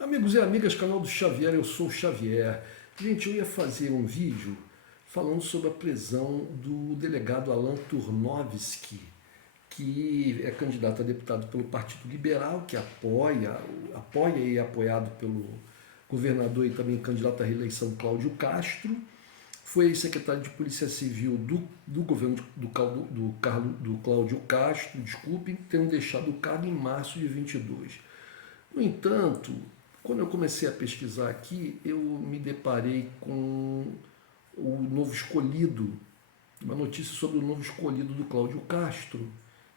Amigos e amigas, canal do Xavier, eu sou o Xavier. Gente, eu ia fazer um vídeo falando sobre a prisão do delegado Alan Turnovski, que é candidato a deputado pelo Partido Liberal, que apoia e é apoiado pelo governador e também candidato à reeleição Cláudio Castro. Foi secretário de Polícia Civil do governo do Cláudio Castro, desculpem, tendo deixado o cargo em março de 22. No entanto, quando eu comecei a pesquisar aqui, eu me deparei com o novo escolhido, uma notícia sobre o novo escolhido do Cláudio Castro,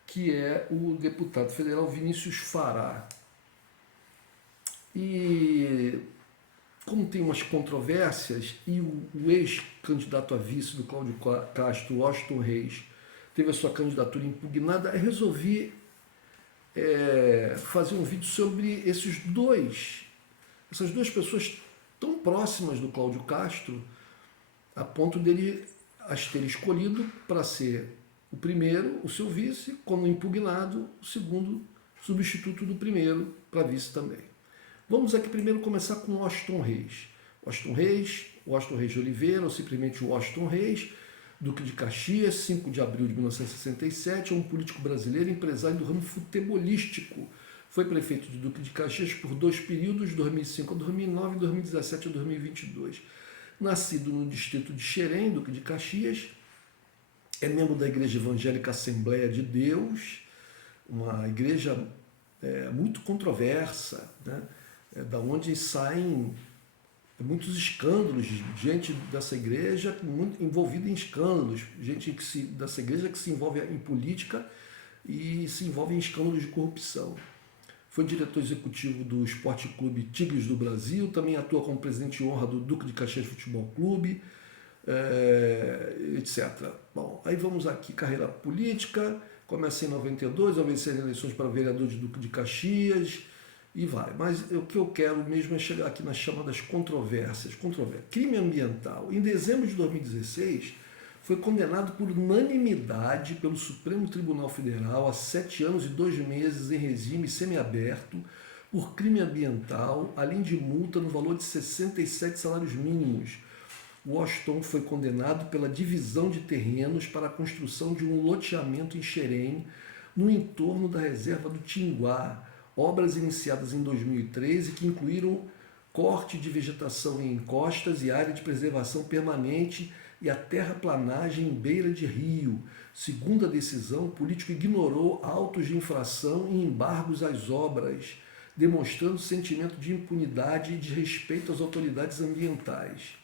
que é o deputado federal Vinícius Fará. E como tem umas controvérsias, e o ex-candidato a vice do Cláudio Castro, Washington Reis, teve a sua candidatura impugnada, eu resolvi fazer um vídeo sobre essas duas pessoas tão próximas do Cláudio Castro, a ponto dele as ter escolhido para ser o primeiro, o seu vice, como impugnado, o segundo substituto do primeiro para vice também. Vamos aqui primeiro começar com Washington Reis. Washington Reis de Oliveira, ou simplesmente Washington Reis, Duque de Caxias, 5 de abril de 1967, é um político brasileiro, empresário do ramo futebolístico. Foi prefeito de Duque de Caxias por 2 períodos, 2005 a 2009 e 2017 a 2022. Nascido no distrito de Xerém, Duque de Caxias, é membro da Igreja Evangélica Assembleia de Deus, uma igreja muito controversa, né? Da onde saem muitos escândalos, gente dessa igreja muito envolvida em escândalos, gente dessa igreja que se envolve em política e se envolve em escândalos de corrupção. Foi diretor executivo do Esporte Clube Tigres do Brasil, também atua como presidente de honra do Duque de Caxias Futebol Clube, etc. Bom, aí vamos aqui, carreira política, começa em 92, ao vencer as eleições para vereador de Duque de Caxias, e vai. Mas o que eu quero mesmo é chegar aqui nas chamadas controvérsias. Crime ambiental. Em dezembro de 2016, foi condenado por unanimidade pelo Supremo Tribunal Federal a 7 anos e 2 meses em regime semiaberto por crime ambiental, além de multa no valor de 67 salários mínimos. Washington foi condenado pela divisão de terrenos para a construção de um loteamento em Xerém, no entorno da reserva do Tinguá, obras iniciadas em 2013 que incluíram corte de vegetação em encostas e área de preservação permanente e a terraplanagem em beira de rio. Segundo a decisão, o político ignorou autos de infração e embargos às obras, demonstrando sentimento de impunidade e de respeito às autoridades ambientais.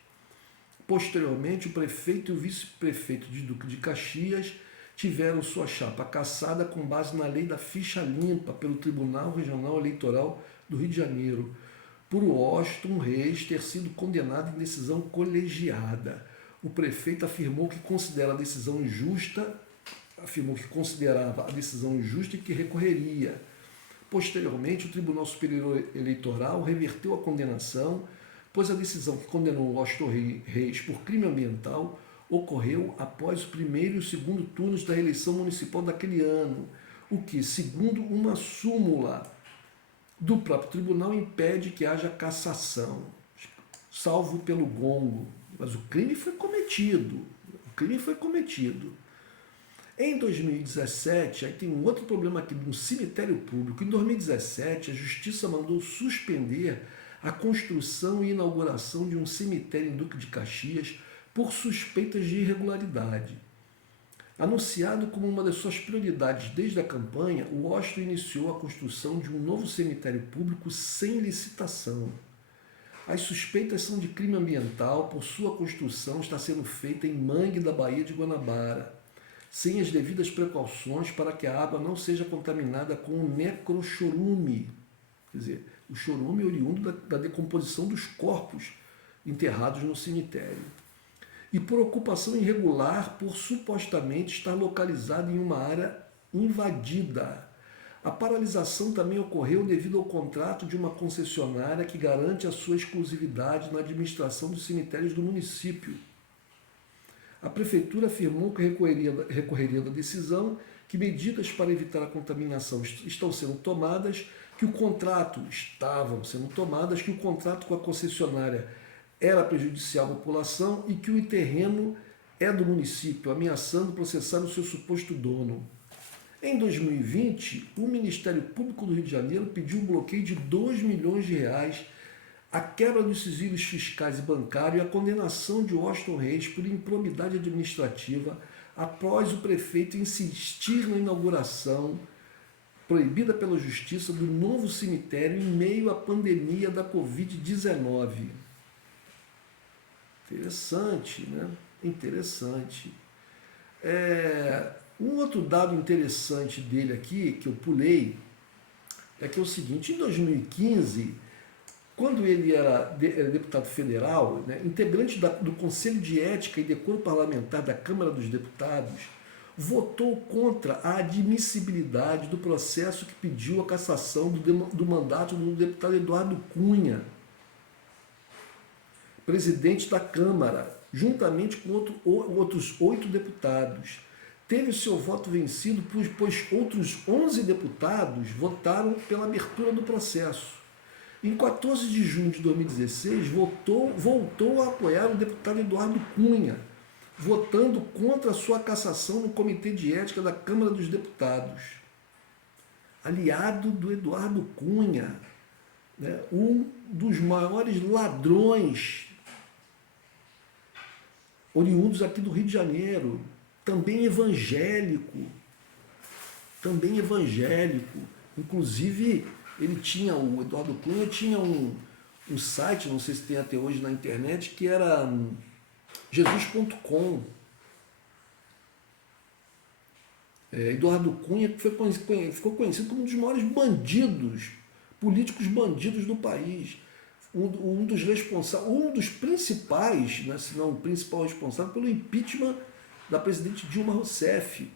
Posteriormente, o prefeito e o vice-prefeito de Duque de Caxias tiveram sua chapa cassada com base na lei da ficha limpa pelo Tribunal Regional Eleitoral do Rio de Janeiro, por Washington Reis ter sido condenado em decisão colegiada. O prefeito afirmou que considerava a decisão injusta e que recorreria. Posteriormente, o Tribunal Superior Eleitoral reverteu a condenação, pois a decisão que condenou Washington Reis por crime ambiental ocorreu após o primeiro e o segundo turnos da eleição municipal daquele ano, o que, segundo uma súmula do próprio tribunal, impede que haja cassação, salvo pelo gongo. Mas o crime foi cometido. Em 2017, aí tem um outro problema aqui no cemitério público. Em 2017, a Justiça mandou suspender a construção e inauguração de um cemitério em Duque de Caxias por suspeitas de irregularidade. Anunciado como uma das suas prioridades desde a campanha, o Washington iniciou a construção de um novo cemitério público sem licitação. As suspeitas são de crime ambiental, por sua construção está sendo feita em mangue da Baía de Guanabara, sem as devidas precauções para que a água não seja contaminada com o necrochorume, quer dizer, o chorume oriundo da decomposição dos corpos enterrados no cemitério. E por ocupação irregular por supostamente estar localizado em uma área invadida. A paralisação também ocorreu devido ao contrato de uma concessionária que garante a sua exclusividade na administração dos cemitérios do município. A prefeitura afirmou que recorreria da decisão, que medidas para evitar a contaminação estão sendo tomadas que o contrato, estavam sendo tomadas, que o contrato com a concessionária era prejudicial à população e que o terreno é do município, ameaçando processar o seu suposto dono. Em 2020, o Ministério Público do Rio de Janeiro pediu um bloqueio de R$ 2 milhões, a quebra dos sigilos fiscais e bancários e a condenação de Washington Reis por improbidade administrativa após o prefeito insistir na inauguração proibida pela justiça do novo cemitério em meio à pandemia da Covid-19. Interessante, né? Interessante. Um outro dado interessante dele aqui, que eu pulei, é que é o seguinte: em 2015, quando ele era deputado federal, né, integrante do Conselho de Ética e Decoro Parlamentar da Câmara dos Deputados, votou contra a admissibilidade do processo que pediu a cassação do mandato do deputado Eduardo Cunha, presidente da Câmara, juntamente com outros 8 deputados. Teve seu voto vencido, pois outros 11 deputados votaram pela abertura do processo. Em 14 de junho de 2016, voltou a apoiar o deputado Eduardo Cunha, votando contra a sua cassação no Comitê de Ética da Câmara dos Deputados. Aliado do Eduardo Cunha, né, um dos maiores ladrões oriundos aqui do Rio de Janeiro, também evangélico, inclusive o Eduardo Cunha tinha um site, não sei se tem até hoje na internet, que era jesus.com. Eduardo Cunha ficou conhecido como um dos maiores políticos bandidos do país. Um dos principais, né, se não o principal responsável pelo impeachment da presidente Dilma Rousseff.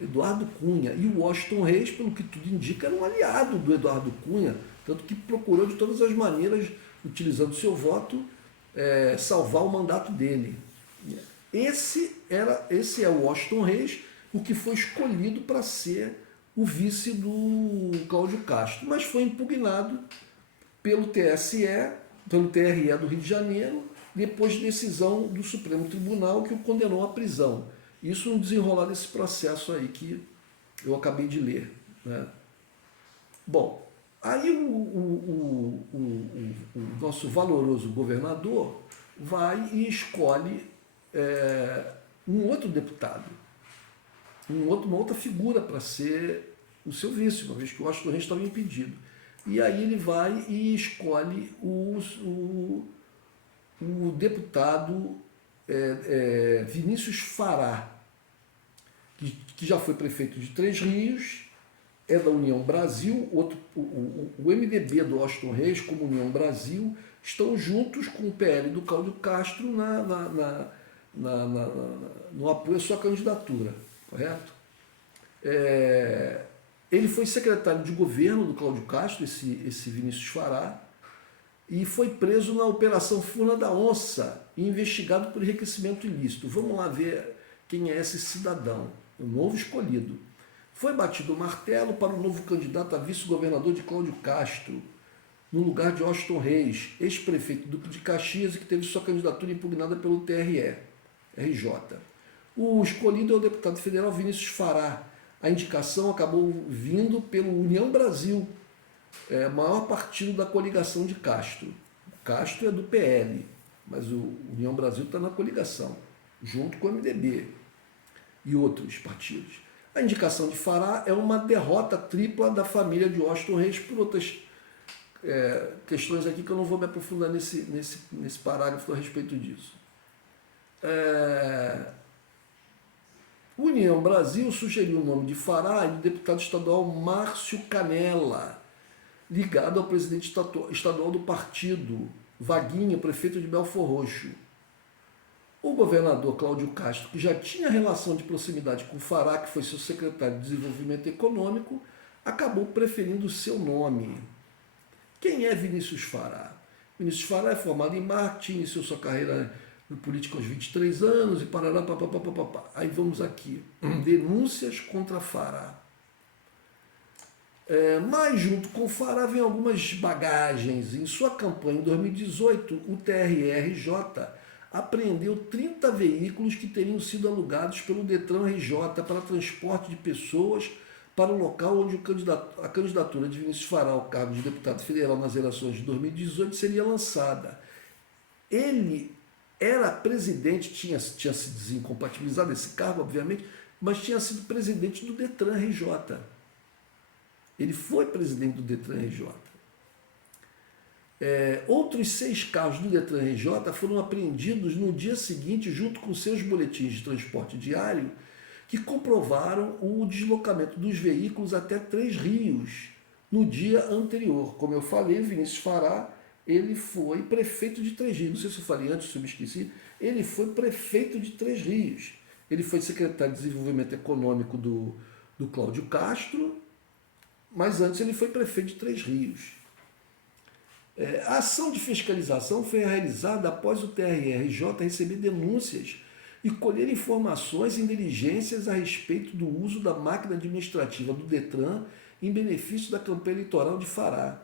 Eduardo Cunha. E o Washington Reis, pelo que tudo indica, era um aliado do Eduardo Cunha, tanto que procurou de todas as maneiras, utilizando seu voto, salvar o mandato dele. Esse é o Washington Reis, o que foi escolhido para ser o vice do Cláudio Castro, mas foi impugnado pelo TSE, pelo TRE do Rio de Janeiro, depois de decisão do Supremo Tribunal que o condenou à prisão. Isso no desenrolar desse processo aí que eu acabei de ler, né? Bom, aí o nosso valoroso governador vai e escolhe um outro deputado, uma outra figura para ser o seu vice, uma vez que o Washington Reis estava impedido. E aí ele vai e escolhe o deputado Vinícius Fará, que já foi prefeito de Três Rios, é da União Brasil. O MDB do Washington Reis, como União Brasil, estão juntos com o PL do Cláudio Castro no apoio à sua candidatura, correto? Ele foi secretário de governo do Cláudio Castro, esse Vinícius Fará, e foi preso na Operação Furna da Onça e investigado por enriquecimento ilícito. Vamos lá ver quem é esse cidadão, o novo escolhido. Foi batido o martelo para o novo candidato a vice-governador de Cláudio Castro, no lugar de Washington Reis, ex-prefeito do Duque de Caxias, e que teve sua candidatura impugnada pelo TRE-RJ. O escolhido é o deputado federal Vinícius Fará. A indicação acabou vindo pelo União Brasil, maior partido da coligação de Castro. O Castro é do PL, mas o União Brasil está na coligação, junto com o MDB e outros partidos. A indicação de Fará é uma derrota tripla da família de Washington Reis por outras questões aqui que eu não vou me aprofundar nesse parágrafo a respeito disso. União Brasil sugeriu o nome de Fará e do deputado estadual Márcio Canella, ligado ao presidente estadual do partido, Vaguinha, prefeito de Belfor Roxo. O governador Cláudio Castro, que já tinha relação de proximidade com Fará, que foi seu secretário de Desenvolvimento Econômico, acabou preferindo o seu nome. Quem é Vinícius Fará? Vinícius Fará é formado em marketing, iniciou sua carreira no político aos 23 anos e parará, papapá. Aí vamos aqui. Denúncias contra Fará. Mas junto com o Fará vem algumas bagagens. Em sua campanha em 2018, o TRE-RJ apreendeu 30 veículos que teriam sido alugados pelo Detran RJ para transporte de pessoas para o local onde a candidatura de Vinícius Fará ao cargo de deputado federal nas eleições de 2018 seria lançada. Ele era presidente, tinha se desincompatibilizado desse cargo, obviamente, mas tinha sido presidente do Detran RJ. Ele foi presidente do Detran RJ. Outros 6 carros do Detran RJ foram apreendidos no dia seguinte, junto com seus boletins de transporte diário, que comprovaram o deslocamento dos veículos até Três Rios no dia anterior. Como eu falei, Vinícius Fará, ele foi prefeito de Três Rios. Não sei se eu falei antes, se eu me esqueci. Ele foi prefeito de Três Rios. Ele foi secretário de Desenvolvimento Econômico do Cláudio Castro, mas antes ele foi prefeito de Três Rios. A ação de fiscalização foi realizada após o TRE-RJ receber denúncias e colher informações e inteligências a respeito do uso da máquina administrativa do Detran em benefício da campanha eleitoral de Fará.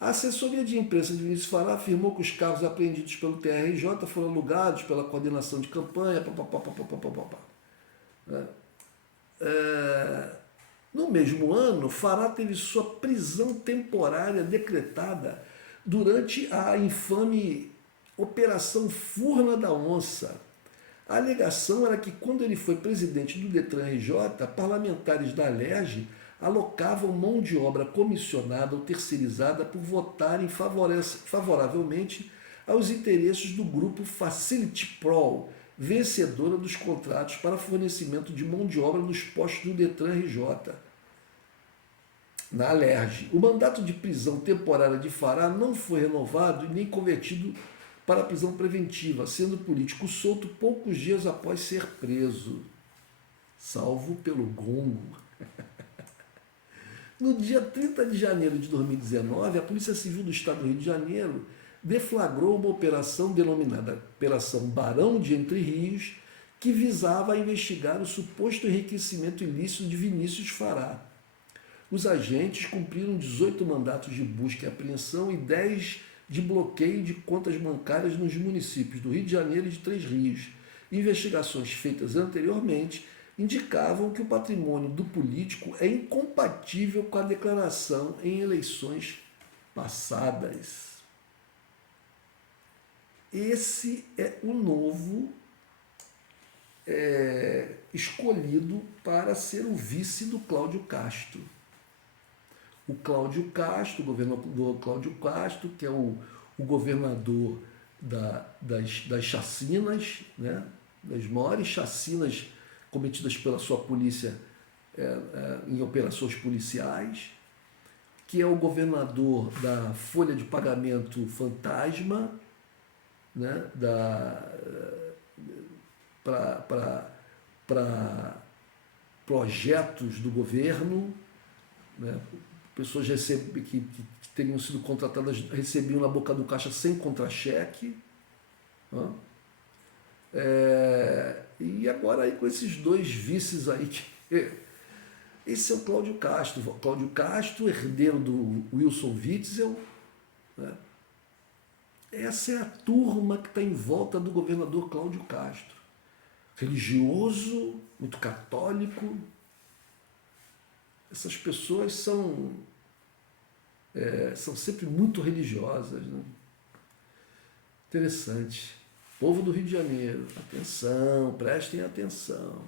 A assessoria de imprensa de Vinícius Fará afirmou que os carros apreendidos pelo TRE-RJ foram alugados pela coordenação de campanha. No mesmo ano, Fará teve sua prisão temporária decretada durante a infame Operação Furna da Onça. A alegação era que, quando ele foi presidente do Detran RJ, parlamentares da Alerj alocavam mão de obra comissionada ou terceirizada por votarem favoravelmente aos interesses do grupo Facility Pro, vencedora dos contratos para fornecimento de mão de obra nos postos do Detran RJ. Na Alerj, o mandato de prisão temporária de Fará não foi renovado e nem convertido para prisão preventiva, sendo político solto poucos dias após ser preso, salvo pelo gongo. No dia 30 de janeiro de 2019, a Polícia Civil do Estado do Rio de Janeiro deflagrou uma operação denominada Operação Barão de Entre Rios, que visava investigar o suposto enriquecimento ilícito de Vinícius Fará. Os agentes cumpriram 18 mandatos de busca e apreensão e 10 de bloqueio de contas bancárias nos municípios do Rio de Janeiro e de Três Rios. Investigações feitas anteriormente indicavam que o patrimônio do político é incompatível com a declaração em eleições passadas. Esse é o novo escolhido para ser o vice do Cláudio Castro. O Cláudio Castro, o governador Cláudio Castro, que é o governador das chacinas, né? Das maiores chacinas cometidas pela sua polícia em operações policiais, que é o governador da folha de pagamento fantasma, né? Para projetos do governo, né? Pessoas que teriam sido contratadas recebiam na boca do caixa sem contra-cheque. E agora aí com esses 2 vices aí, esse é o Cláudio Castro. Cláudio Castro, herdeiro do Wilson Witzel. Né? Essa é a turma que está em volta do governador Cláudio Castro. Religioso, muito católico. Essas pessoas são sempre muito religiosas. Né? Interessante. Povo do Rio de Janeiro, atenção, prestem atenção.